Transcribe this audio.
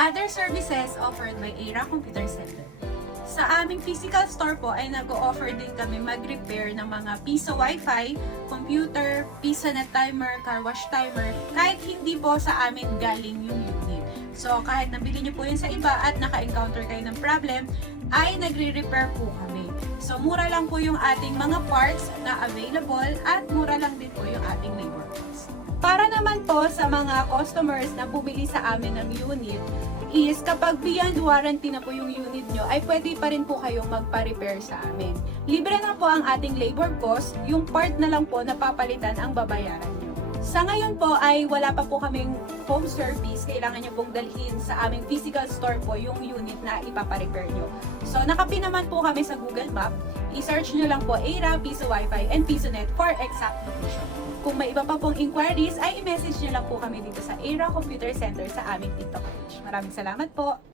Other services offered by Era Computer Center. Sa aming physical store po ay nag-o-offer din kami mag-repair ng mga piso Wi-Fi, computer, piso net timer, car wash timer, kahit hindi po sa amin galing yung unit. So kahit nabili nyo po yun sa iba at naka-encounter kayo ng problem, ay nagre-repair po kami. So mura lang po yung ating mga parts na available at mura lang din po yung ating labor cost. Para naman po sa mga customers na bumili sa amin ng unit, is kapag beyond warranty na po yung unit nyo, ay pwede pa rin po kayong magpa-repair sa amin. Libre na po ang ating labor cost, yung part na lang po na papalitan ang babayaran nyo. Sa ngayon po ay wala pa po kaming home service, kailangan nyo pong dalhin sa aming physical store po yung unit na ipapa-repair nyo. So nakapin naman po kami sa Google Map, i-search nyo lang po Era, Piso Wi-Fi, and PisoNet for exact location. Kung may iba pa pong inquiries, ay i-message nyo lang po kami dito sa Era Computer Center sa aming TikTok page. Maraming salamat po!